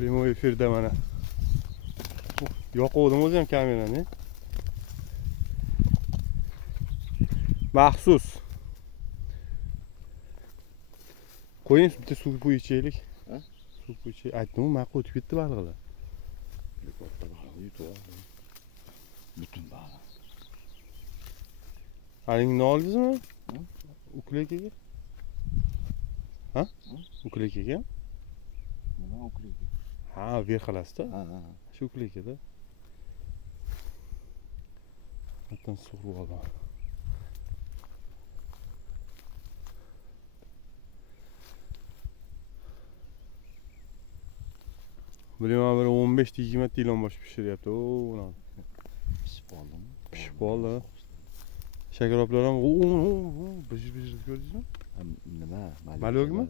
Primoy efirda mana. Yoquvdim o'zi ham kamerani. Maxsus. Qo'ying bitta suv bu ichaylik. Ha? Suv bu ichaylik. Aytdim, ma'qul o'tib ketdi baliqlar. Bütün baliq. Halingni oldingizmi? Ukleykaga? Ha? Ukleykaga? Nima ukleyka? Ha, verxalasida. Ha. Shu ukleykada. Hattan sug'urib olaman. Bilaman, bir 15-20 ilon bosh pishiryapti. Ona. Pishib qoldimi? Pishib qoldi. Shakaroblar ham bijib ko'rdingizmi? Nima? Malyo'gmi?